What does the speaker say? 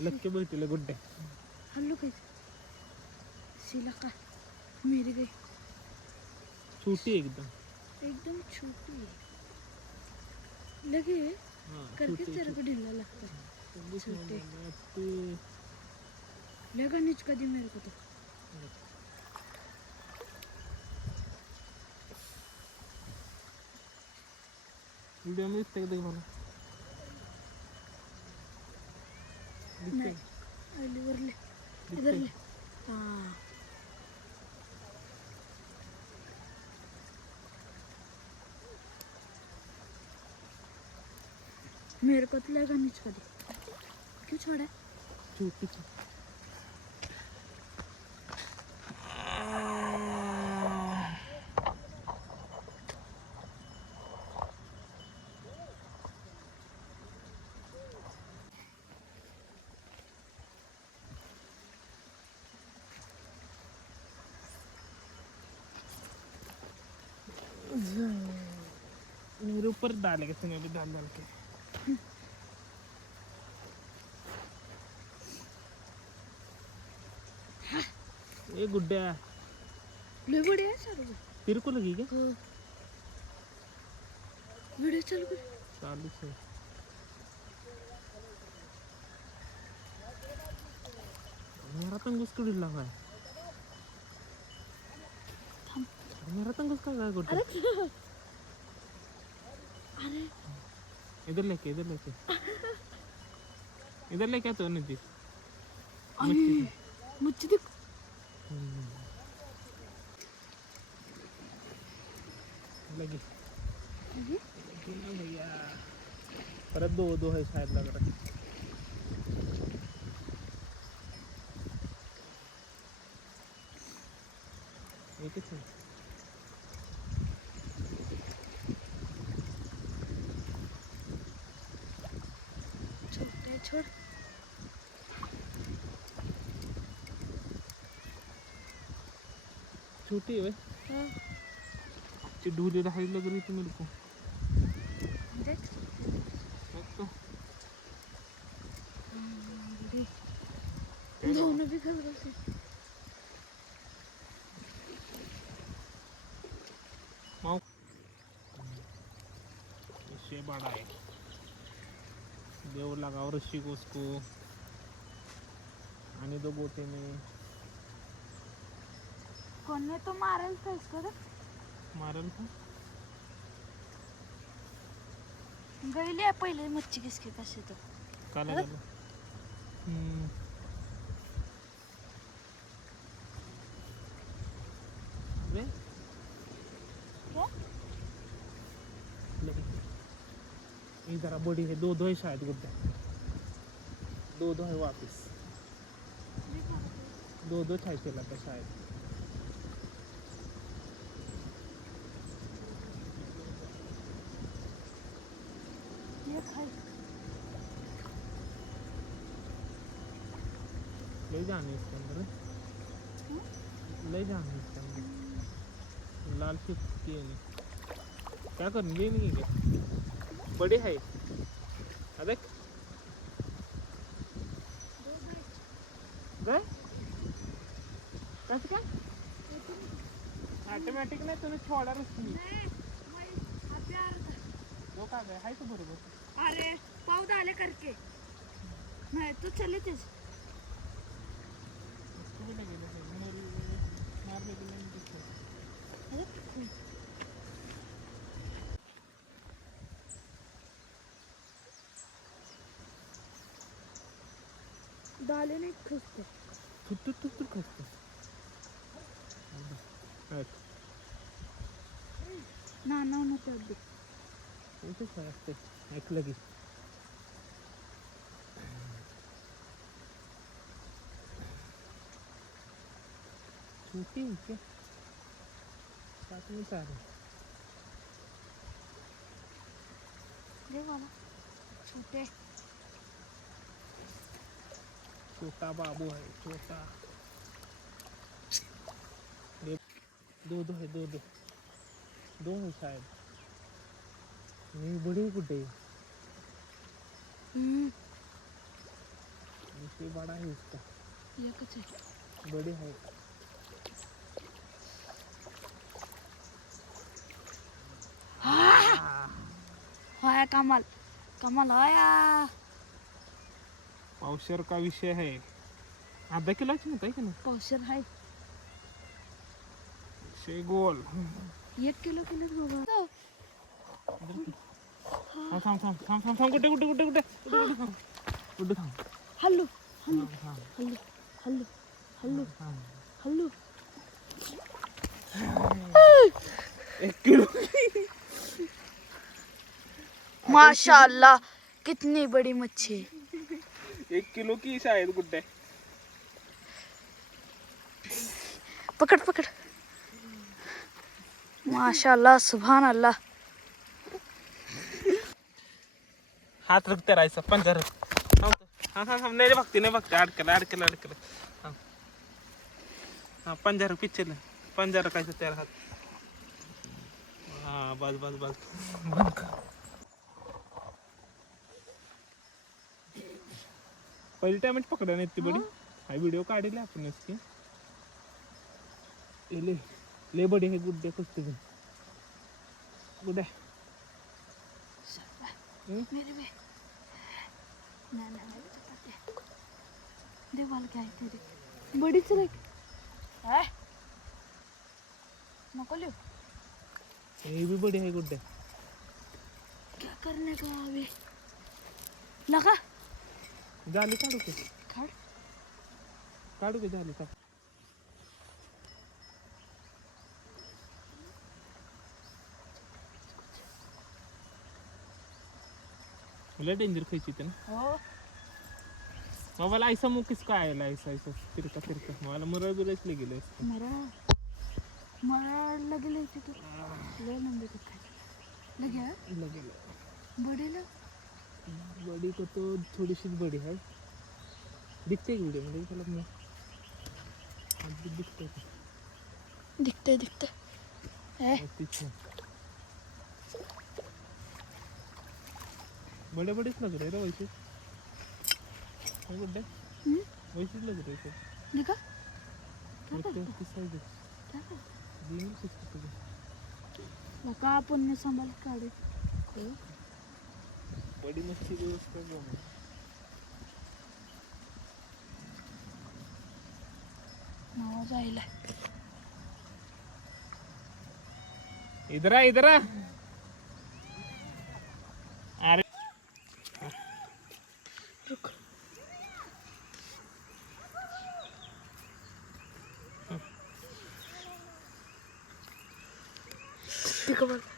लक्के बैठले गुड्डे. हल्लो काय शिला का मेरी गई छोटी एकदम. एकदम छोटी है. लगे करके तेरे को ढीला लगता है. छोटे लगा नीच कधी मेरे को तो. व्हिडिओ में दिसते का मला नाही अलीवरले इधरले. हाँ मेरे को तो लगा नीच कधी. क्यों छोड़ा है? छोटी मेरे ऊपर डालेगा तुम्हें भी डाल डाल के. ये गुड्डा ले बड़े है सर. तेरे को लगी क्या? वीडियो चालू कर. चालू से मेरा तंगुस क्यों ढीला हुआ है? मेरा तंगुस का है गुड्डा. अरे इधर लेके इधर लेके तो नहीं मुझे देख. लगी ना भैया. परत दो है शायद लग रहा है. एक है. छोटे छोड़. छोटी है हाँ ढूंढी ढाई लग रही थी मेरे को. देख तो दोनों भी खबर से. माओ इससे बड़ा है. देव लगाओ रस्सी को उसको आने दो बोटे में. कौन ने तो मारल था इसको. मारल था गईले पहिले मच्छी किसके कसे तो काला अरे? काला. अरे क्या लगी. ये जरा बड़ी है. दो है शायद गुड्डा. दो है वापस. दो छाई चला था शायद. ये खाई. ले जाने इसके अंदर. ले जाने इसके अंदर. लाल शिप की है नहीं. क्या करनी ले नहीं है क्या? बड़े है. देख गए कैसे क्या ऑटोमॅटिक नाही. तुम्ही छोडा रस्ती. वो का गए हाय तो बरोबर. अरे पाव आले करके नाही तू चले तेच. इसको भी लगे मार दे डाले नाही खुसते. तू खसते. ना नव्हते अगदी. तो काय असते ऐकलं की. छोटी है क्या? साथ में सारे दे मला छोटे. छोटा बाबू है. छोटा दो है. दो है शायद. ये बड़े गुड्डे. ये बड़ा है इसका, एकच आहे. बड़ी है. हाय कमाल कमाल आया. पावशेर का विषय है. अर्धा किलोची नाही की नाही. पावशेर हाय. शेगोल. 1 किलो किलोच बाबा. थांब थांब थांब थांब थांब थांब. कुठे कुठे कुठे कुठे कुठे थांब. कुठे थांब. हल्लू थांब थांब हल्लू हल्लू हल्लू थांब. हल्लू. 1 किलो. माशाअल्लाह कितनी बड़ी मच्छी. 1 किलो की शायद गुड्डे. पकड़ पकड़. माशाअल्लाह सुभान अल्लाह. हात रखते राहायचं पंजा रख. हा हा हा. नाही बघते नाही बघते. अडकलं अडकलं अडकलं. हा हा. पंजा रख पिच्छे पंजा रखायचं त्याला हात. हा बस बस बस. बंद कर. पहिली टाइमच पकडा नाही ती बडी. हा व्हिडिओ काढले आपण इसकी. ले बडी है गुड्डे कुछ गुड्डे. मेरे में ना ना मेरे चपाते देवाल क्या है तेरी बड़ीच रे. है नको लियो. ये भी बड़ी है गुड्डे. क्या करने का अभी लगा. जाली काढू के. काढ. काढू के जाली काढ. लय डेंजर खायची ते ना. हो मला ऐसा मुख किसका आयला ऐसा ऐसा तिरका तिरका. मला मुरळ बिरच ले गेले. मेरा मर लगे ले तो ले नंबर को खाई लगे लगे बड़े लग. बड़ी को तो थोड़ी सी बड़ी है. दिखते है वीडियो में चलो मैं दिखते है. दिखते दिखते है. पीछे बड़े बड़े लग रहे रे वैसे. गुड्डे वैसे लग रहे थे. देखा किस साइड है. क्या कर दिन किस पे. लगा अपन ने संभाल काढे. बड़ी मच्छी को उसका बोल. नाव जायला. इधर आ इधर आ. अरे रुक. ठीक है.